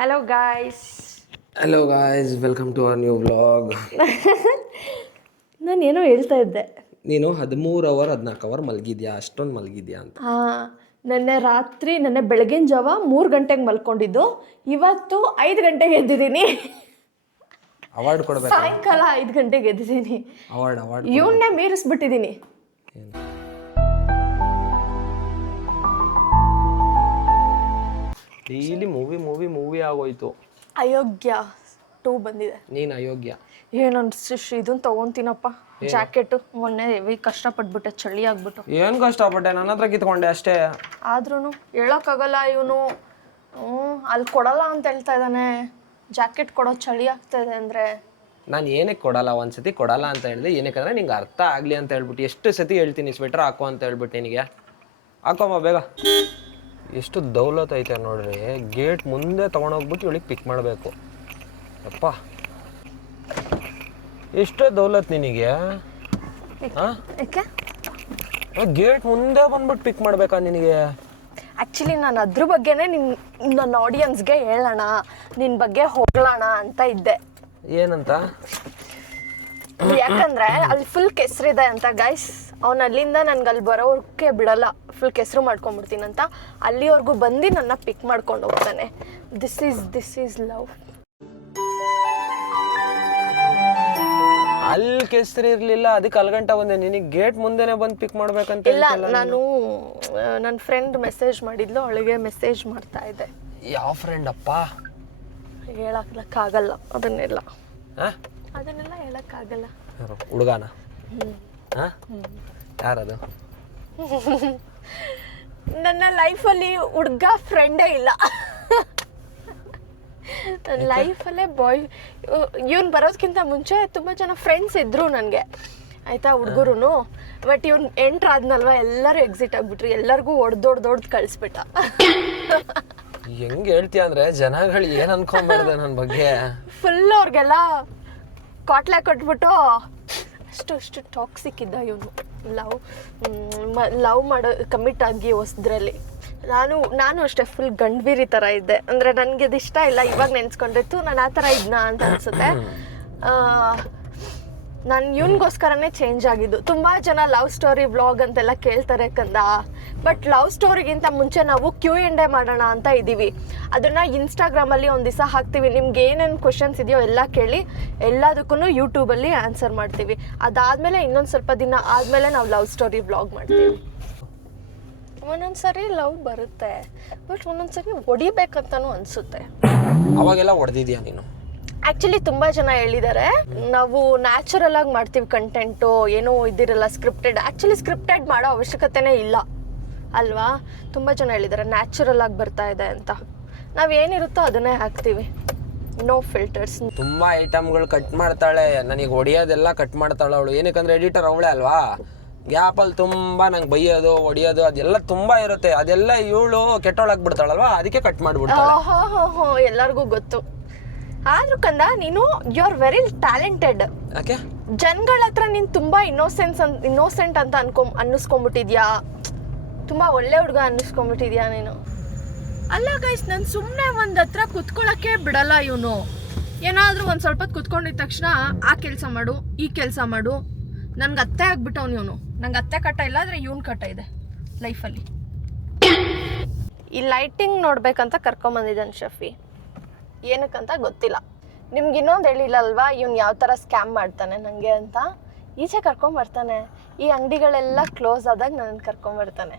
Hello guys. Hello guys, welcome to our new vlog. ನಾನೇನೋ ಹೇಳ್ತಾ ಇದ್ದೆ. ನೀನು 13 ಅವರ್ 14 ಅವರ್ ಮಲಗಿದ್ಯಾ, ಅಷ್ಟೊಂದು ಮಲಗಿದ್ಯಾ ಅಂತ. ಹಾಂ, ನೆನ್ನೆ ಬೆಳಗಿನ ಜಾವ 3 ಗಂಟೆಗೆ ಮಲ್ಕೊಂಡಿದ್ದು. ಇವತ್ತು 5 ಗಂಟೆಗೆ ಎದ್ದಿದ್ದೀನಿ. ಅವಾರ್ಡ್ ಕೊಡಬೇಕು. ಸಾಯಂಕಾಲ 5 ಗಂಟೆಗೆ ಎದ್ದಿದ್ದೀನಿ. ಅವಾರ್ಡ್ ಇವನ್ನೇ ಮೀರಿಸ್ಬಿಟ್ಟಿದ್ದೀನಿ. ಡೈಲಿ ಮೂವಿ ಆಗೋಯ್ತು. ಅಯೋಗ್ಯ 2 ಬಂದಿದೆ. ನೀನು ಅಯೋಗ್ಯ. ಏನನ್ಸಿ ಇದನ್ನು ತೊಗೊತೀನಪ್ಪ, ಜಾಕೆಟು. ಮೊನ್ನೆ ಹೆವಿ ಕಷ್ಟಪಟ್ಬಿಟ್ಟೆ, ಚಳಿ ಆಗ್ಬಿಟ್ಟು. ಏನು ಕಷ್ಟಪಟ್ಟೆ? ನನ್ನ ಹತ್ರ ಕಿತ್ಕೊಂಡೆ ಅಷ್ಟೇ. ಆದ್ರೂ ಹೇಳೋಕ್ಕಾಗಲ್ಲ. ಇವನು ಅಲ್ಲಿ ಕೊಡಲ್ಲ ಅಂತ ಹೇಳ್ತಾ ಇದ್ದಾನೆ. ಜಾಕೆಟ್ ಕೊಡೋ ಚಳಿ ಆಗ್ತಾ ಇದೆ ಅಂದರೆ. ನಾನು ಏನಕ್ಕೆ ಕೊಡಲ್ಲ? ಒಂದ್ಸತಿ ಕೊಡಲ್ಲ ಅಂತ ಹೇಳಿದೆ. ಏನಕ್ಕಂದ್ರೆ ನಿಂಗೆ ಅರ್ಥ ಆಗಲಿ ಅಂತ ಹೇಳ್ಬಿಟ್ಟು ಎಷ್ಟು ಸತಿ ಹೇಳ್ತೀನಿ ಸ್ವೆಟರ್ ಹಾಕೋ ಅಂತ ಹೇಳ್ಬಿಟ್ಟು ನಿನಗೆ. ಹಾಕೋಮ್ಮ ಬೇಗ. ಎಷ್ಟು ದೌಲತ್ ಐತೆ ನೋಡ್ರಿ. ಗೇಟ್ ಮುಂದೆ ತೊಗೊಂಡೋಗ್ಬಿಟ್ಟು ಇವಳಿಗೆ ಪಿಕ್ ಮಾಡಬೇಕು. ಅಪ್ಪ, ಎಷ್ಟೇ ದೌಲತ್ ನಿನಗೆ. ಗೇಟ್ ಮುಂದೆ ಬಂದ್ಬಿಟ್ಟು ಪಿಕ್ ಮಾಡ್ಬೇಕಾ ನಿನಗೆ? ಆ್ಯಕ್ಚುಲಿ ನಾನು ಅದ್ರ ಬಗ್ಗೆನೇ ನನ್ನ ಆಡಿಯನ್ಸ್ಗೆ ಹೇಳೋಣ, ನಿನ್ನ ಬಗ್ಗೆ ಹೊಗಳೋಣ ಅಂತ ಇದ್ದೆ. ಏನಂತ? ಯಾಕಂದರೆ ಅಲ್ಲಿ ಫುಲ್ ಕೆಸರಿದೆ ಅಂತ ಗೈಸ್. ಅವನು ಅಲ್ಲಿಂದ ನನ್ಗೆ ಅಲ್ಲಿ ಬರೋಕ್ಕೆ ಬಿಡಲ್ಲ, ಫುಲ್ ಕೆಸರು ಮಾಡ್ಕೊಂಡ್ಬಿಡ್ತೀನಂತ. ಅಲ್ಲಿವರೆಗೂ ಬಂದು ನನ್ನ ಪಿಕ್ ಮಾಡ್ಕೊಂಡು ಹೋಗ್ತಾನೆ. This is love. ಅಲ್ಲಿ ಕೆಸರು ಇರಲಿಲ್ಲ, ಅದಕ್ಕೆ ಅಲ್ಗಂಟ ಬಂದೆ. ನಿನಗೆ ಗೇಟ್ ಮುಂದೆನೆ ಬಂದು ಪಿಕ್ ಮಾಡ್ಬೇಕಂತ. ಇಲ್ಲ, ನಾನು ನನ್ನ ಫ್ರೆಂಡ್ ಮೆಸೇಜ್ ಮಾಡಿದ್ಲು, ಅವಳಿಗೆ ಮೆಸೇಜ್ ಮಾಡ್ತಾ ಇದ್ದೆ. ಯಾವ ಫ್ರೆಂಡ್ ಅಪ್ಪ? ಹೇಳಕ್ಕಾಗಲ್ಲ ಅದನ್ನೆಲ್ಲ. ಹೇಳಕ್ಕಾಗಲ್ಲ. ಹುಡುಗಾನ? ಯಾರದು? ನನ್ನ ಲೈಫಲ್ಲಿ ಹುಡುಗ ಫ್ರೆಂಡೇ ಇಲ್ಲ. ನನ್ನ ಲೈಫಲ್ಲೇ ಬಾಯ್. ಇವನು ಬರೋದಕ್ಕಿಂತ ಮುಂಚೆ ತುಂಬ ಜನ ಫ್ರೆಂಡ್ಸ್ ಇದ್ದರು ನನಗೆ, ಆಯಿತಾ, ಹುಡುಗರು. ಬಟ್ ಇವ್ನು ಎಂಟ್ರ್ ಆದ್ನಲ್ವ, ಎಲ್ಲರೂ ಎಕ್ಸಿಟ್ ಆಗಿಬಿಟ್ರು. ಎಲ್ಲರಿಗೂ ಹೊಡೆದೊಡ್ದು ಕಳಿಸ್ಬಿಟ್ಟ. ಹೆಂಗೆ ಹೇಳ್ತೀಯ ಅಂದರೆ ಜನಗಳು ಏನು ಅನ್ಕೊಂಬಾರ್ದು ನನ್ನ ಬಗ್ಗೆ. ಫುಲ್ ಅವ್ರಿಗೆಲ್ಲ ಕಾಟ್ಲೆ ಕೊಟ್ಬಿಟ್ಟು ಅಷ್ಟು ಟಾಕ್ಸಿಕ್ ಇದ್ದ ಇವನು. ಲವ್ ಮಾಡೋ ಕಮಿಟ್ ಆಗಿ ಹೊಸದ್ರಲ್ಲಿ. ನಾನು ಅಷ್ಟೇ ಫುಲ್ ಗಂಡ್ಬೀರಿ ಥರ ಇದ್ದೆ. ಅಂದರೆ ನನಗೆ ಇದು ಇಷ್ಟ ಇಲ್ಲ. ಇವಾಗ ನೆನೆಸ್ಕೊಂಡಿತ್ತು ನಾನು ಆ ಥರ ಇದ್ನಾ ಅಂತ ಅನಿಸುತ್ತೆ. ನಾನು ಇವನಿಗೋಸ್ಕರನೇ ಚೇಂಜ್ ಆಗಿದ್ದು. ತುಂಬ ಜನ ಲವ್ ಸ್ಟೋರಿ ವ್ಲಾಗ್ ಅಂತೆಲ್ಲ ಕೇಳ್ತಾರೆ ಕಂದ. ಬಟ್ ಲವ್ ಸ್ಟೋರಿಗಿಂತ ಮುಂಚೆ ನಾವು Q&A ಮಾಡೋಣ ಅಂತ ಇದ್ದೀವಿ. ಅದನ್ನು ಇನ್ಸ್ಟಾಗ್ರಾಮಲ್ಲಿ ಒಂದು ದಿವಸ ಹಾಕ್ತೀವಿ. ನಿಮ್ಗೆ ಏನೇನು ಕ್ವಶನ್ಸ್ ಇದೆಯೋ ಎಲ್ಲ ಕೇಳಿ, ಎಲ್ಲದಕ್ಕೂ ಯೂಟ್ಯೂಬಲ್ಲಿ ಆನ್ಸರ್ ಮಾಡ್ತೀವಿ. ಅದಾದಮೇಲೆ ಇನ್ನೊಂದು ಸ್ವಲ್ಪ ದಿನ ಆದಮೇಲೆ ನಾವು ಲವ್ ಸ್ಟೋರಿ ವ್ಲಾಗ್ ಮಾಡ್ತೀವಿ. ಒಂದೊಂದು ಸರಿ ಲವ್ ಬರುತ್ತೆ, ಬಟ್ ಒಂದೊಂದು ಸರಿ ಹೊಡಿಬೇಕಂತನೂ ಅನಿಸುತ್ತೆ. ಅವಾಗೆಲ್ಲ ಹೊಡೆದಿದ್ಯಾ ನೀನು? ಆ್ಯಕ್ಚುಲಿ ತುಂಬ ಜನ ಹೇಳಿದ್ದಾರೆ ನಾವು ನ್ಯಾಚುರಲ್ ಆಗಿ ಮಾಡ್ತೀವಿ ಕಂಟೆಂಟು, ಏನೂ ಇದಿರಲ್ಲ ಸ್ಕ್ರಿಪ್ಟೆಡ್. ಆ್ಯಕ್ಚುಲಿ ಸ್ಕ್ರಿಪ್ಟೆಡ್ ಮಾಡೋ ಅವಶ್ಯಕತೆನೇ ಇಲ್ಲ ಅಲ್ವಾ? ತುಂಬ ಜನ ಹೇಳಿದ್ದಾರೆ ನ್ಯಾಚುರಲ್ ಆಗಿ ಬರ್ತಾ ಇದೆ ಅಂತ. ನಾವೇನಿರುತ್ತೋ ಅದನ್ನೇ ಹಾಕ್ತೀವಿ, ನೋ ಫಿಲ್ಟರ್ಸ್. ತುಂಬ ಐಟಮ್ಗಳು ಕಟ್ ಮಾಡ್ತಾಳೆ, ನನಗೆ ಹೊಡಿಯೋದೆಲ್ಲ ಕಟ್ ಮಾಡ್ತಾಳೆ ಅವಳು. ಏನಕ್ಕಂದ್ರೆ ಎಡಿಟರ್ ಅವಳೇ ಅಲ್ವಾ. ಗ್ಯಾಪಲ್ಲಿ ತುಂಬ ನಂಗೆ ಬೈಯೋದು ಹೊಡಿಯೋದು ಅದೆಲ್ಲ ತುಂಬ ಇರುತ್ತೆ. ಅದೆಲ್ಲ ಇವಳು ಕೆಟ್ಟೊಳಾಗ್ಬಿಡ್ತಾಳಲ್ವಾ, ಅದಕ್ಕೆ ಕಟ್ ಮಾಡಿಬಿಡ್ತಾಳೆ. ಹೋ ಎಲ್ಲರಿಗೂ ಗೊತ್ತು. ಆದ್ರೂ ಕಂದ, ನೀನು ಯು ಆರ್ ವೆರಿ ಟ್ಯಾಲೆಂಟೆಡ್. ಯಾಕೆ ಜನಗಳ ಹತ್ರ ನೀನು ತುಂಬ ಇನ್ನೋಸೆಂಟ್ ಅಂತ ಅನ್ನಿಸ್ಕೊಂಡ್ಬಿಟ್ಟಿದ್ಯಾ, ತುಂಬ ಒಳ್ಳೆ ಹುಡುಗ ಅನ್ನಿಸ್ಕೊಂಡ್ಬಿಟ್ಟಿದ್ಯಾ ನೀನು. ಅಲ್ಲ ಗೈಸ್, ನಾನು ಸುಮ್ಮನೆ ಒಂದು ಹತ್ರ ಕುತ್ಕೊಳ್ಳೋಕ್ಕೆ ಬಿಡಲ್ಲ ಇವನು. ಏನಾದರೂ ಒಂದು ಸ್ವಲ್ಪ ಹೊತ್ತು ಕುತ್ಕೊಂಡಿದ್ದ ತಕ್ಷಣ ಆ ಕೆಲಸ ಮಾಡು, ಈ ಕೆಲಸ ಮಾಡು. ನನ್ಗೆ ಅತ್ತೆ ಆಗ್ಬಿಟ್ಟವ್ನು ಇವನು. ನಂಗೆ ಅತ್ತೆ ಕಟ್ಟ ಇಲ್ಲ, ಆದರೆ ಇವನು ಕಟ್ಟ ಇದೆ ಲೈಫಲ್ಲಿ. ಈ ಲೈಟಿಂಗ್ ನೋಡ್ಬೇಕಂತ ಕರ್ಕೊಂಬಂದಿದ್ದಾನೆ ಶಫಿ. ಏನಕ್ಕಂತ ಗೊತ್ತಿಲ್ಲ. ನಿಮ್ಗೆ ಇನ್ನೊಂದು ಹೇಳಿಲ್ಲ ಅಲ್ವಾ, ಇವ್ನು ಯಾವ ಥರ ಸ್ಕ್ಯಾಮ್ ಮಾಡ್ತಾನೆ ನನಗೆ ಅಂತ. ಈಚೆ ಕರ್ಕೊಂಬರ್ತಾನೆ, ಈ ಅಂಗಡಿಗಳೆಲ್ಲ ಕ್ಲೋಸ್ ಆದಾಗ ನನ್ನ ಕರ್ಕೊಂಬರ್ತಾನೆ.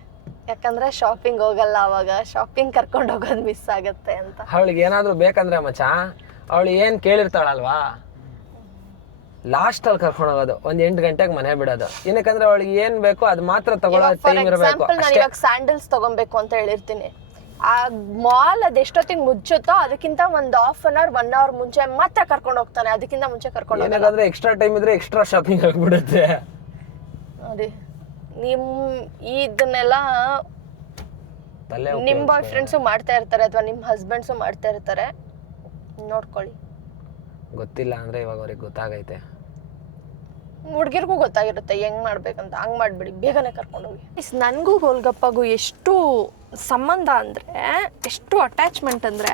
ಯಾಕಂದರೆ ಶಾಪಿಂಗ್ ಹೋಗಲ್ಲ, ಅವಾಗ ಶಾಪಿಂಗ್ ಕರ್ಕೊಂಡು ಹೋಗೋದು ಮಿಸ್ ಆಗುತ್ತೆ ಅಂತ. ಅವಳಿಗೆ ಏನಾದರೂ ಬೇಕಂದ್ರೆ ಮಚ್ಚ, ಅವಳು ಏನು ಕೇಳಿರ್ತಾಳಲ್ವಾ, ಲಾಸ್ಟಲ್ಲಿ ಕರ್ಕೊಂಡು ಹೋಗೋದು. ಒಂದು 8 ಗಂಟೆಗೆ ಮನೆ ಬಿಡೋದು. ಏನಕ್ಕಂದ್ರೆ ಅವಳಿಗೆ ಏನು ಬೇಕೋ ಅದು ಮಾತ್ರ ತಗೊಳ್ಳೋ ಟೈಮ್ ಇರಬೇಕು. ನಾನು ಇವಾಗ ಸ್ಯಾಂಡಲ್ಸ್ ತೊಗೊಬೇಕು ಅಂತ ಹೇಳಿರ್ತೀನಿ. ಆ ಮಾಲ್ ಅದು ಎಷ್ಟೊತ್ತಿಗೆ ಮುಚ್ಚುತ್ತೋ ಅದಕ್ಕಿಂತ ಒಂದು ಹಾಫ್ ಅನ್ ಅವರ್ 1 ಅವರ್ ಮುಂಚೆ ಮಾತ್ರ ಕರ್ಕೊಂಡು ಹೋಗ್ತಾನೆ. ಅದಕ್ಕಿಂತ ಮುಂಚೆ ಕರ್ಕೊಂಡು ಹೋಗಲ್ಲ. ಏನಾದ್ರೆ ಎಕ್ಸ್ಟ್ರಾ ಟೈಮ್ ಇದ್ರೆ ಎಕ್ಸ್ಟ್ರಾ ಶಾಪಿಂಗ್ ಆಗಿಬಿಡುತ್ತೆ. ನೋಡಿ, ಇದನ್ನೆಲ್ಲ ನಿಮ್ಮ ಬಾಯ್ ಫ್ರೆಂಡ್ಸು ಮಾಡ್ತಾ ಇರ್ತಾರೆ, ಅಥವಾ ನಿಮ್ಮ ಹಸ್ಬೆಂಡ್ಸು ಮಾಡ್ತಾ ಇರ್ತಾರೆ, ನೋಡ್ಕೊಳ್ಳಿ. ಗೊತ್ತಿಲ್ಲ ಅಂದರೆ ಇವಾಗ ಅವ್ರಿಗೆ ಗೊತ್ತಾಗೈತೆ. ಹುಡುಗಿರ್ಗೂ ಗೊತ್ತಾಗಿರುತ್ತೆ ಹೆಂಗೆ ಮಾಡ್ಬೇಕಂತ. ಹಂಗೆ ಮಾಡಿಬಿಡಿ, ಬೇಗನೆ ಕರ್ಕೊಂಡೋಗಿ. ನನಗೂ ಗೋಲ್ಗಪ್ಪಗೂ ಎಷ್ಟು ಸಂಬಂಧ ಅಂದರೆ, ಎಷ್ಟು ಅಟ್ಯಾಚ್ಮೆಂಟ್ ಅಂದರೆ,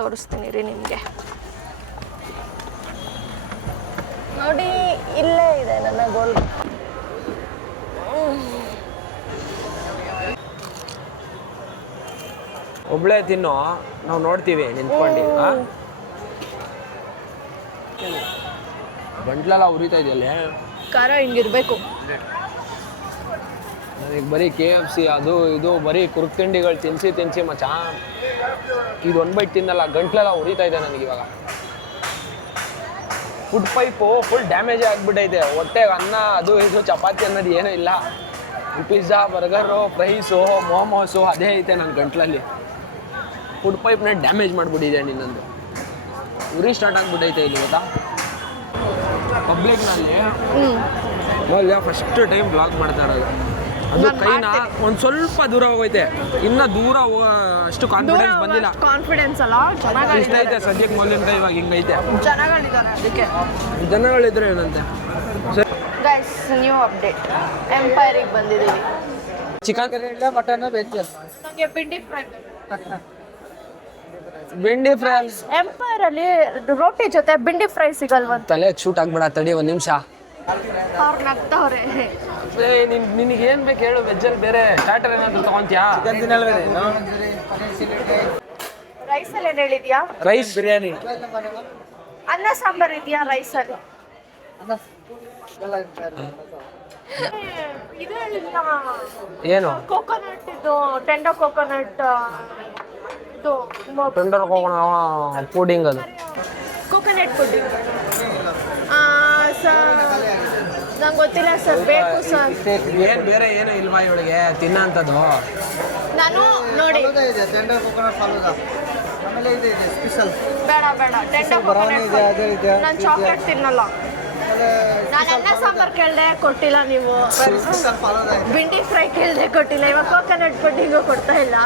ತೋರಿಸ್ತೀನಿ ರೀ ನಿಮಗೆ. ನೋಡಿ ಇಲ್ಲೇ ಇದೆ ನನ್ನ ಗೋಲ್. ಒಬ್ಳೆ ತಿನ್ನು, ನಾವು ನೋಡ್ತೀವಿ ನಿಂತ್ಕೊಂಡು. ಗಂಟ್ಲೆಲ್ಲ ಉರಿತಾ ಇದೆಯಲ್ಲ. ಖಾರ ಹಿಂಗಿರ್ಬೇಕು. ನನಗೆ ಬರೀ KFC ಅದು ಇದು ಬರೀ ಕುರುಕ್ ತಿಂಡಿಗಳು ತಿನ್ಸಿ ಮಚ್ಚ, ಇದು 1 ಬೈಟ್ ತಿನ್ನಲ್ಲ, ಗಂಟ್ಲೆಲ್ಲ ಉರಿತಾ ಇದೆ ನನಗೆ ಇವಾಗ. ಫುಡ್ ಪೈಪು ಫುಲ್ ಡ್ಯಾಮೇಜ್ ಆಗಿಬಿಟ್ಟೈತೆ. ಹೊಟ್ಟೆಗೆ ಅನ್ನ ಅದು ಇದು ಚಪಾತಿ ಅನ್ನೋದು ಏನೂ ಇಲ್ಲ. ಪಿಜ್ಜಾ, ಬರ್ಗರು, ಫ್ರೈಸು, ಮೋಮೋಸು ಅದೇ ಐತೆ ನನ್ನ ಗಂಟ್ಲಲ್ಲಿ. Food ಪೈಪ್ನ damage ಮಾಡಿಬಿಟ್ಟಿದೆ ನಿನ್ನೊಂದು. ಉರಿ ಸ್ಟಾರ್ಟ್ ಆಗಿಬಿಟ್ಟೈತೆ ಇಲ್ಲಿ ಗೊತ್ತಾ. ಪಬ್ಲಿಕ್ನಲ್ಲಿ ನೋಡಿ ಫಸ್ಟ್ ಟೈಮ್ ಬ್ಲಾಗ್ ಮಾಡ್ತಾ ಇರೋದು. ಅದು ಕೈನ ಒಂದು ಸ್ವಲ್ಪ ದೂರ ಹೋಗೈತೆ, ಇನ್ನು ದೂರ ಅಷ್ಟು ಕಾನ್ಫಿಡೆನ್ಸ್ ಬಂದಿಲ್ಲ. ಕಾನ್ಫಿಡೆನ್ಸ್ ಅಲ್ಲ, ಚೆನ್ನಾಗಿ ಇಷ್ಟೈತೆ ಸದ್ಯಕ್ಕೆ ಮೊದಲಿನ ಕೈ ಇವಾಗ ಹಿಂಗೈತೆ. ಜನಗಳಿದ್ದಾರೆ ಅದಕ್ಕೆ. ಜನಗಳಿದ್ರೆ ಏನಂತೆ. ಗೈಸ್ ನ್ಯೂ ಅಪ್ಡೇಟ್, ಎಂಪೈರಿಗೆ ಬಂದಿದ್ದೀವಿ. ಚಿಕನ್ ಇಲ್ಲ ಮಟನ್ ವೆಜ್. ನನಗೆ ಪಿಂಡಿ ಫ್ರೈ. ಬೆಂಡಿ ಫ್ರೈ ಎಂಪೈರ್ ಅಲ್ಲಿ ರೋಟಿ ಜೊತೆ ಬಿಂಡಿ ಫ್ರೈ ಸಿಗಲ್ವಂತ. ತಲೆ ಶೂಟ್ ಆಗ್ಬೇಡ, ತಡಿ ಒಂದು ನಿಮಿಷ. ಅವ್ರು ನಗ್ತವ್ರೆ. ನಿನಗೆ ಏನು ಬೇಕು ಹೇಳು, ವೆಜ್ಜಲ್ಲಿ ಬೇರೆ ಸ್ಟಾರ್ಟರ್ ಏನಾದರೂ ತೊಗೊಂತೀಯಾ? ರೈಸಲ್ಲಿ ಏನು ಹೇಳಿದ್ಯಾ? ರೈಸ್ ಬಿರಿಯಾನಿ, ಅನ್ನ ಸಾಂಬಾರ್ ಇದೆಯಾ ರೈಸಲ್ಲಿ? ಇದು ಏನು ಕೋಕೋನಟ್, ಇದು ಟೆಂಡರ್ ಕೋಕೋನಟ್, ಇದು ಟೆಂಡರ್ ಪುಡಿಂಗ್, ಅದು ಕೋಕೋನಟ್ ಪುಡಿಂಗ್. ಸರ್ ನಂಗೆ ಗೊತ್ತಿಲ್ಲ ಸರ್, ಬೇಕು ಸರ್. ಏನು ಬೇರೆ ಏನು ಇಲ್ವಾ ಇವಳಿಗೆ ತಿನ್ನ ಅಂಥದ್ದು? ನಾನು ನೋಡಿ ಟೆಂಡರ್ ಕೋಕೋನಟ್ ಫಾಲೂದಾ, ಆಮೇಲೆ ಇದೆ ಸ್ಪೆಷಲ್. ಬೇಡ ಟೆಂಡರ್ ಕೋಕೋನಟ್. ನಾನು ಚಾಕ್ಲೇಟ್ ತಿನ್ನಲ್ಲ. ನಾನು ಅನ್ನ ಸಾಂಬಾರ್ ಕೇಳಿದೆ, ಕೊಟ್ಟಿಲ್ಲ ನೀವು. ಬಿಂಡಿ ಫ್ರೈ ಕೇಳಿದೆ, ಕೊಟ್ಟಿಲ್ಲ. ಇವಾಗ ಕೋಕೋನಟ್ ಪುಡಿಂಗು ಕೊಡ್ತಾ ಇಲ್ಲ.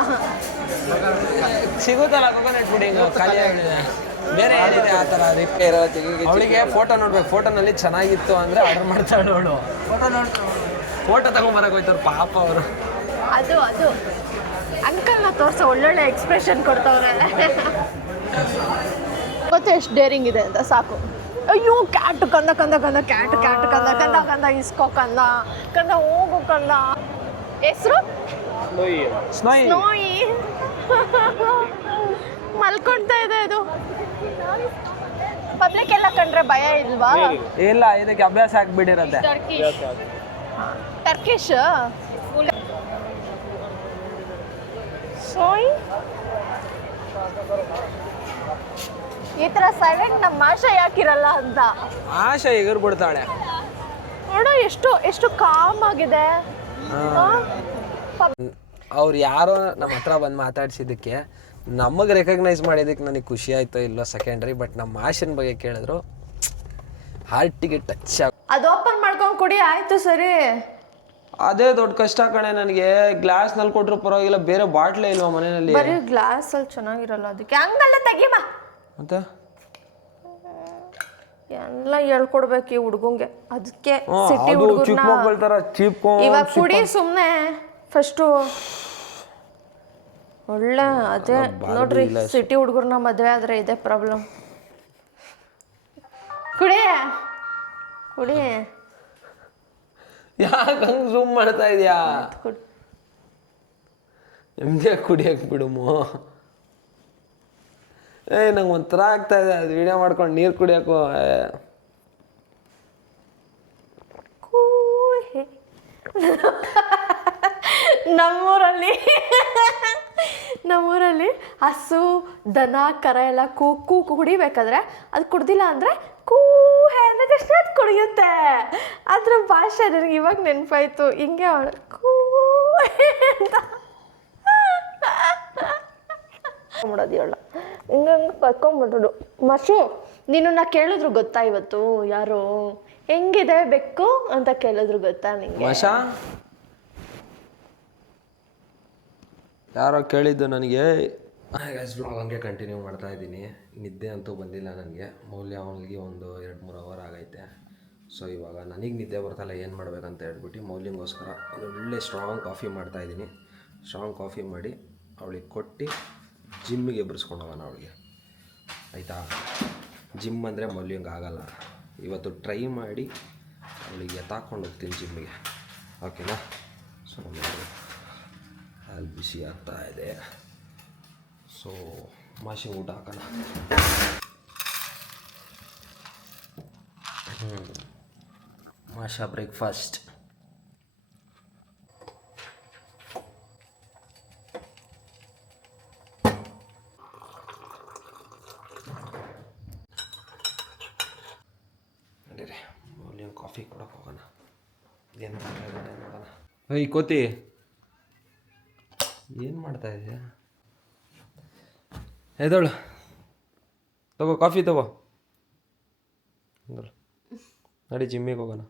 ಸಿಗುತ್ತಲ್ಲ ಕೋಕೋನಟ್ ಪುಡಿಂಗ್, ಖಾಲಿ ಆಗಿದೆ. ಬೇರೆ ಏನಿದೆ ಆ ಥರ ರಿಪೇರ್? ಅವಳಿಗೆ ಫೋಟೋ ನೋಡ್ಬೇಕು, ಫೋಟೋನಲ್ಲಿ ಚೆನ್ನಾಗಿತ್ತು ಅಂದರೆ ಆರ್ಡರ್ ಮಾಡ್ತಾಳೆ ಅವಳು. ಫೋಟೋ ತಗೊಂಬರಕ್ಕೆ ಹೋಯ್ತಾರೆ ಪಾಪ ಅವರು. ಅದು ಅಂಕಲ್ನ ತೋರ್ಸ, ಒಳ್ಳೊಳ್ಳೆ ಎಕ್ಸ್ಪ್ರೆಷನ್ ಕೊಡ್ತವ್ರೆ. ಗೊತ್ತು ಎಷ್ಟು ಡೇರಿಂಗ್ ಇದೆ ಅಂತ, ಸಾಕು. ಅಯ್ಯೋ ಕ್ಯಾಟ್ ಕಂದ ಕ್ಯಾಟ್ ಇಸ್ಕೋ ಕಂದ ಹೋಗು ಕಂದ. ಹೆಸರು ಸ್ನೋಯಿ. ಮಲ್ಕೊಳ್ತಾ ಇದೆ ಅದು. ಪಬ್ಲಿಕ್ ಎಲ್ಲ ಕಂಡ್ರೆ ಭಯ ಇಲ್ವಾ? ಇಲ್ಲ, ಇದಕ್ಕೆ ಅಭ್ಯಾಸ ಆಗ್ಬಿಟ್ಟಿರತ್ತೆ. Turkish soy. ಈ ತರ ಸೈಲೆಂಟ್ ನಮ್ಮ ಆಶಾ ಯಾಕಿರಲ್ಲ ಅಂತ. ಆಶಾ ಎಗರ್ಬಿಡ್ತಾಳೆ ನೋಡು, ಎಷ್ಟು ಕಾಮ್ ಆಗಿದೆ. ಅವ್ರು ಯಾರೋ ನಮ್ಮ ಹತ್ರ ಬಂದು ಮಾತಾಡ್ಸಿದ್ದಕ್ಕೆ ನಮಗೆ ರೆಕಗ್ನೈಸ್ ಮಾಡಿದ್ದಕ್ಕೆ ನನಗೆ ಖುಷಿ ಆಯ್ತೋ ಇಲ್ಲೋ ಸೆಕೆಂಡ್ರಿ. ಬಟ್ ನಮ್ಮ ಆಶನ್ ಬಗ್ಗೆ ಕೇಳಿದ್ರು ಹಾರ್ಟಿಗೆ ಟಚ್ ಅದು ಓಪನ್ ಮಾಡ್ಕೊಂಡು ಕುಡಿ. ಆಯ್ತು ಸರಿ, ಅದೇ ದೊಡ್ಡ ಕಷ್ಟ ಕಣೆ ನನಗೆ. ಗ್ಲಾಸ್ನಲ್ಲಿ ಕೊಟ್ಟರು ಪರವಾಗಿಲ್ಲ, ಬೇರೆ ಬಾಟ್ಲೇ ಇಲ್ವಾ ಮನೆಯಲ್ಲಿ? ಬರೀ ಗ್ಲಾಸ್ ಅಲ್ಲಿ ಚೆನ್ನಾಗಿರಲ್ಲ, ಅದಕ್ಕೆ ಹಂಗಲ್ಲ ತೆಗಿಬಾ. ಮತ್ತೆ ಎಲ್ಲ ಹೇಳ್ಕೊಡ್ಬೇಕು ಈ ಹುಡ್ಗಂಗೆ. ಅದಕ್ಕೆ ಸಿಟಿ ಹುಡುಗರನ್ನ ಇವಾಗ ಕುಡಿ ಸುಮ್ಮನೆ ಫಸ್ಟು. ಒಳ್ಳೆ ಅದೇ ನೋಡ್ರಿ, ಸಿಟಿ ಹುಡುಗರನ್ನ ಮದುವೆ ಆದ್ರೆ ಇದೇ ಪ್ರಾಬ್ಲಮ್. ಕುಡಿ ಯಾಕೆ ಹಂಗೆ ಝೂಮ್ ಮಾಡ್ತಾ ಇದೆಯಾ? ನಿಮಗೆ ಕುಡಿಯಕ್ಕೆ ಬಿಡುಮೋ. ನಂಗೆ ಒಂಥರ ಆಗ್ತಾ ಇದೆ ಅದು ವಿಡಿಯೋ ಮಾಡ್ಕೊಂಡು ನೀರು ಕುಡಿಯೋಕ್ಕೂ. ನಮ್ಮೂರಲ್ಲಿ ಹಸು ದನ ಕರ ಎಲ್ಲ ಕೂ ಕುಡಿಬೇಕಾದ್ರೆ ಅದು ಕುಡ್ದಿಲ್ಲ ಅಂದರೆ ಕೂಹೆ ಅನ್ನೋ ತಕ್ಷಣ ಅದು ಕುಡಿಯುತ್ತೆ. ಅದ್ರ ಭಾಷೆ ನನಗೆ ಇವಾಗ ನೆನಪಾಯ್ತು. ಹಿಂಗೆ ಕೂಹೆ ಅಂತ ಮಾಡೋದು ಹೇಳ, ಹಿಂಗಂಗೆ ಕರ್ಕೊಂಡ್ಬಿಟ್ಟೋದು. ಮಶು ನೀನು ಕೇಳಿದ್ರು ಗೊತ್ತಾ ಇವತ್ತು ಯಾರು ಹೆಂಗಿದೆ ಬೆಕ್ಕು ಅಂತ ಕೇಳಿದ್ರು ಗೊತ್ತಾ ನಿಂಗೆ? ಮಶಾ ಯಾರೋ ಕೇಳಿದ್ದು ನನಗೆ. ಬ್ಲಾಗ್ ಹಂಗೆ ಕಂಟಿನ್ಯೂ ಮಾಡ್ತಾ ಇದ್ದೀನಿ. ನಿದ್ದೆ ಅಂತೂ ಬಂದಿಲ್ಲ ನನಗೆ. ಮೌಲ್ಯ ಅವನಿಗೆ ಒಂದು 2-3 ಅವರ್ ಆಗೈತೆ. ಸೊ ಇವಾಗ ನನಗೆ ನಿದ್ದೆ ಬರ್ತಲ್ಲ, ಏನು ಮಾಡ್ಬೇಕಂತ ಹೇಳ್ಬಿಟ್ಟು ಮೌಲ್ಯಂಗೋಸ್ಕರ ಒಂದು ಒಳ್ಳೆ ಸ್ಟ್ರಾಂಗ್ ಕಾಫಿ ಮಾಡ್ತಾಯಿದ್ದೀನಿ. ಸ್ಟ್ರಾಂಗ್ ಕಾಫಿ ಮಾಡಿ ಅವಳಿಗೆ ಕೊಟ್ಟು ಜಿಮ್ಮಿಗೆ ಎಬ್ಬರಿಸ್ಕೊಂಡು ಹೋಗೋಣ ಅವಳಿಗೆ. ಆಯಿತಾ. ಜಿಮ್ ಅಂದರೆ ಮೊಲಿಯಂಗೆ ಆಗಲ್ಲ. ಇವತ್ತು ಟ್ರೈ ಮಾಡಿ ಅವಳಿಗೆ ಎತ್ತಾಕೊಂಡು ಹೋಗ್ತೀನಿ ಜಿಮ್ಮಿಗೆ, ಓಕೆನಾ. ಸೊ ಅಲ್ಲಿ ಬಿಸಿ ಆಗ್ತಾ ಇದೆ. ಸೊ ಮಾಷಿಗೆ ಊಟ ಹಾಕೋಣ. ಮಾಷಾ ಬ್ರೇಕ್ಫಾಸ್ಟ್. ನಡೀರಿ ಮೌಲ್ಯ ಕಾಫಿ ಕೊಡೋಕೆ ಹೋಗೋಣ. ಏನು ಮಾಡ್ತಾ ನೋಡೋಣ. ಏಯ್ ಕೋತಿ, ಏನು ಮಾಡ್ತಾ ಇದೆಯಾ? ಎದೋಳು ತಗೋ ಕಾಫಿ ತಗೋ. ನಡಿ ಜಿಮ್ಮಿಗೆ ಹೋಗೋಣ.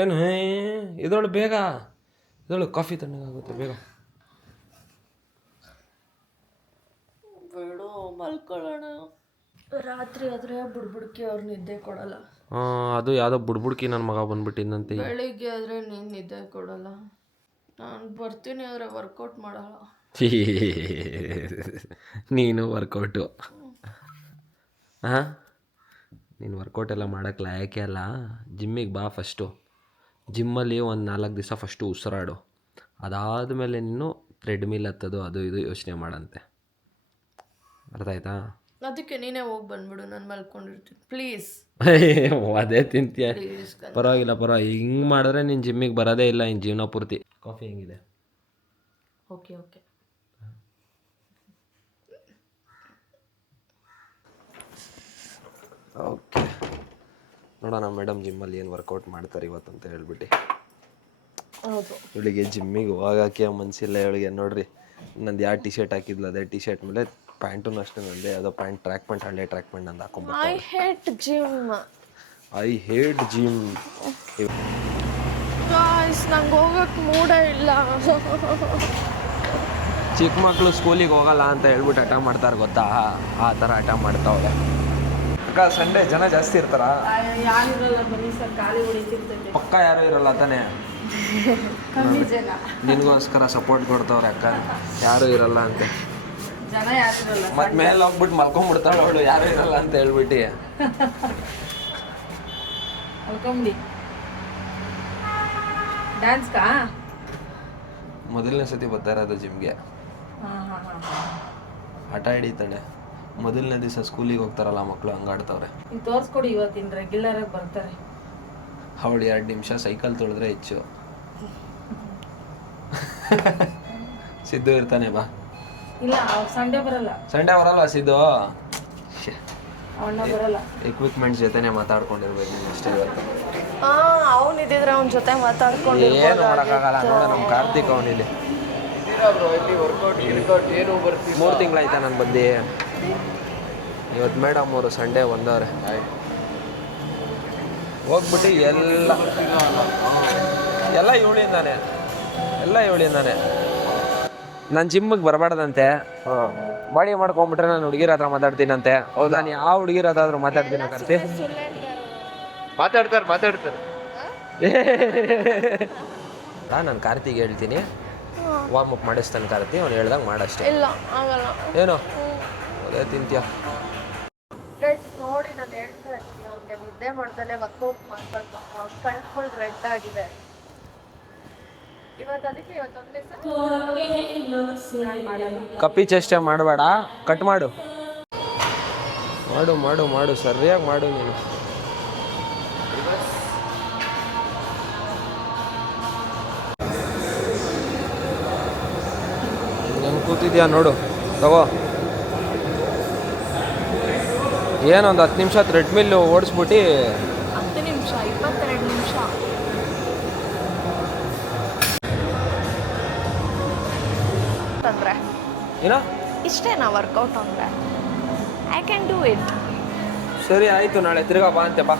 ಏನು ಇದೊಳು ಬೇಗ, ಇದೊಳು ಕಾಫಿ ತಣ್ಣಗಾಗುತ್ತೆ ಬೇಗ. ಬೇಡ ಮಲ್ಕೊಳ್ಳೋಣ. ರಾತ್ರಿ ಆದರೆ ಬುಡ್ಬುಡ್ಕಿ ಅವ್ರು ನಿದ್ದೆ ಕೊಡಲ್ಲ. ಅದು ಯಾವುದೋ ಬುಡ್ಬುಡ್ಕಿ ನನ್ನ ಮಗ ಬಂದ್ಬಿಟ್ಟಿದ್ದಂತೆ. ಬೆಳಿಗ್ಗೆ ಆದರೆ ನೀನು ನಿದ್ದೆ ಕೊಡಲ್ಲ. ನಾನು ಬರ್ತೀನಿ ಆದರೆ ವರ್ಕೌಟ್ ಮಾಡಲ್ಲ. ನೀನು ವರ್ಕೌಟು ಹಾಂ, ನೀನು ವರ್ಕೌಟ್ ಎಲ್ಲ ಮಾಡೋಕ್ಕೆ ಲಾಯಕೆ ಅಲ್ಲ. ಜಿಮ್ಮಿಗೆ ಬಾ ಫಸ್ಟು. ಜಿಮ್ಮಲ್ಲಿ ಒಂದು 4 ದಿವಸ ಫಸ್ಟು ಉಸಿರಾಡು. ಅದಾದಮೇಲೆ ನೀನು ಟ್ರೆಡ್ಮಿಲ್ ಹತ್ತೋದು ಅದು ಇದು ಯೋಚನೆ ಮಾಡಂತೆ. ಅರ್ಥ ಆಯ್ತಾ? ಅದಕ್ಕೆ ನೀನೇ ಹೋಗಿ ಬಂದ್ಬಿಡು, ನಾನು ಮಲ್ಕೊಂಡಿರ್ತೀನಿ ಪ್ಲೀಸ್. ಅದೇ ತಿಂತೀಯ. ಪ್ಲೀಸ್ ಪರವಾಗಿಲ್ಲ ಹಿಂಗೆ ಮಾಡಿದ್ರೆ ನೀನು ಜಿಮ್ಮಿಗೆ ಬರೋದೇ ಇಲ್ಲ ಇನ್ನು ಜೀವನ ಪೂರ್ತಿ. ಕಾಫಿ ಹೆಂಗಿದೆ? Okay okay. ಓಕೆ, ನೋಡೋಣ ಮೇಡಮ್ ಜಿಮ್ಮಲ್ಲಿ ಏನು ವರ್ಕೌಟ್ ಮಾಡ್ತಾರೆ ಇವತ್ತು ಅಂತ ಹೇಳ್ಬಿಟ್ಟು. ಹೌದು, ಇವಳಿಗೆ ಜಿಮ್ಮಿಗೆ ಹೋಗೋಕ್ಕೆ ಮನಸ್ಸಿಲ್ಲ ಇವಳಿಗೆ. ನೋಡ್ರಿ, ನಂದು ಯಾವ ಟಿ ಶರ್ಟ್ ಹಾಕಿದ್ಲು ಅದೇ ಟಿ ಶರ್ಟ್ ಮೇಲೆ ಪ್ಯಾಂಟು ಅಷ್ಟೇ ನಂದೆ. ಯಾವುದೋ ಪ್ಯಾಂಟ್ ಟ್ರ್ಯಾಕ್ ಪ್ಯಾಂಟ್, ಹಳ್ಳೆ ಟ್ರ್ಯಾಕ್ ಪ್ಯಾಂಟ್ ನಂದು ಹಾಕೊಂಡ್ಬಿಟ್ಟು. I hate gym. ಗಾಯ್ಸ್, ನಂಗೆ ಹೋಗಕ್ಕೆ ಮೂಡೇ ಇಲ್ಲ. ಚಿಕ್ಕ ಮಕ್ಕಳು ಸ್ಕೂಲಿಗೆ ಹೋಗಲ್ಲ ಅಂತ ಹೇಳ್ಬಿಟ್ಟು ಹಠ ಮಾಡ್ತಾರೆ ಗೊತ್ತಾ, ಆ ಥರ ಹಠ ಮಾಡ್ತಾವೆ. ಅಕ್ಕ ಸಂಡೇ ಜನ ಜಾಸ್ತಿ ಇರ್ತಾರ? ಯಾರಿರಲ್ಲ ಬನ್ನಿ ಸರ್, ಖಾಲಿ ಹೊಡಿತಿರ್ತೈತೆ. ಪಕ್ಕ ಯಾರು ಇರಲ್ಲ ತಾನೇ? ಕಮ್ಮಿ ಜನ ನಿನಗೋಸ್ಕರ ಸಪೋರ್ಟ್ ಕೊಡ್ತವ್ರೆ ಅಕ್ಕ, ಯಾರು ಇರಲ್ಲ ಅಂತ. ಜನ ಯಾರಿರಲ್ಲ. ಮತ್ತೆ ಮೇಲೆ ಹೋಗ್ಬಿಟ್ಟು ಮಲ್ಕೊಂಡ್ಬಿಡ್ತಾಳೆ ಅವಳು, ಯಾರು ಇರಲ್ಲ ಅಂತ ಹೇಳ್ಬಿಟ್ಟು. ಮಲ್ಕೊಂಬಿಡಿ. ಡ್ಯಾನ್ಸ್ಕಾ ಮೊದಲನೇ ಸತಿ ಬರ್ತಾ ಇರೋದು ಜಿಮ್ಗೆ. ಹಠ ಹಿಡಿತಾಳೆ. ಮೊದಲನೇ ದಿವಸ ಸ್ಕೂಲಿಗೆ ಹೋಗ್ತಾರಲ್ಲ ಮಕ್ಕಳು, ಹಂಗಾಡ್ತವ್ರೆ. ನೀವು ತೋರಿಸ್ಕೊಡಿ, ಇವತ್ತಿನ ರೆಗ್ಯುಲರ್ ಆಗಿ ಬರ್ತಾರೆ. ಅವಳು 2 ನಿಮಿಷ ಸೈಕಲ್ ತೊಳೆದ್ರೆ ಹೆಚ್ಚು. ಸಿದ್ದು ಇರ್ತಾನೆ ಬಾ. ಇಲ್ಲ, ಸಂಡೇ ಬರಲ್ಲ. ಸಂಡೇ ಬರಲ್ಲ ಸಿದ್ದು. ಅವನ್ನ ಬರಲ್ಲ. ಎಕ್ವಿಪ್ಮೆಂಟ್ಸ್ ಜೊತೆನೆ ಮಾತಾಡ್ಕೊಂಡಿರ್ಬೇಕು ನೀನು ಅಷ್ಟೇ. ಅವನಿದ್ರೆ ಅವನ ಜೊತೆ ಮಾತಾಡ್ಕೊಂಡು ಏನು ಮಾಡೋಕ್ಕಾಗಲ್ಲ. ನೋಡ ನಮ್ಮ ಕಾರ್ತಿಕ್ ಅವನಿಲ್ಲಿ 3 ತಿಂಗಳಾಯ್ತಾ ನಾನು ಬಂದು. ಇವತ್ತು ಮೇಡಮ್ ಅವರು ಸಂಡೇ ಬಂದವ್ರೆ. ಹೋಗ್ಬಿಟ್ಟು ಎಲ್ಲ ಇವಳಿಂದಾನೆ. ನಾನು ಜಿಮ್ಮಿಗೆ ಬರಬಾರ್ದಂತೆ. ಬಾಡಿ ಮಾಡ್ಕೊಂಬಿಟ್ರೆ ನಾನು ಹುಡುಗಿರ ಹತ್ರ ಮಾತಾಡ್ತೀನಂತೆ. ಹೌದು, ನಾನು ಯಾವ ಹುಡುಗಿರ ಹತ್ರ ಆದ್ರೂ ಮಾತಾಡ್ತೀನಿ ಕರ್ತಿ. ಮಾತಾಡ್ತಾರೆ. ನಾನು ಕಾರ್ತಿಗೆ ಹೇಳ್ತೀನಿ, ವಾರ್ಮ್ ಅಪ್ ಮಾಡಿಸ್ತಾನೆ ಕಾರ್ತಿ. ಅವ್ನು ಹೇಳ್ದಂಗೆ ಮಾಡಷ್ಟೇ. ಇಲ್ಲ ಆಗಲ್ಲ. ಏನು ಅದೇ ತಿಂತೀಯ? ನೋಡಿ, ನಾನು ಹೇಳ್ತಾ ಇರ್ತೀನಿ ಅವ್ನಿಗೆ, ನಿದ್ದೆ ಮಾಡ್ತಾನೆ ವರ್ಕೌಟ್ ಮಾಡ್ಕೊಂಡು ಕಣ್ಫುಲ್ ರೆಡ್ ಆಗಿದೆ ಇವತ್ತು. ಅದಕ್ಕೆ ಇವತ್ತೊಂದೇ ಕಪ್ಪಿ ಚೇಷ್ಟೆ ಮಾಡಬೇಡ, ಕಟ್ ಮಾಡು. ಸರಿಯಾಗಿ ಮಾಡು ನೀನು. ಹೆಂಗೆ ಕೂತಿದ್ಯಾ ನೋಡು, ತಗೋ. ಏನೊಂದು 10 ನಿಮಿಷ ಥ್ರೆಡ್ಮಿಲ್ ಓಡಿಸ್ಬಿಟ್ಟು 10 ನಿಮಿಷ 22 ನಿಮಿಷ ಅಂದರೆ ಏನೋ ಇಷ್ಟೇನಾ ವರ್ಕೌಟ್ ಅಂದರೆ? I can do it. ಸರಿ ಆಯಿತು, ನಾಳೆ ತಿರ್ಗಾ ಬಾ ಅಂತೆ ಬಾ.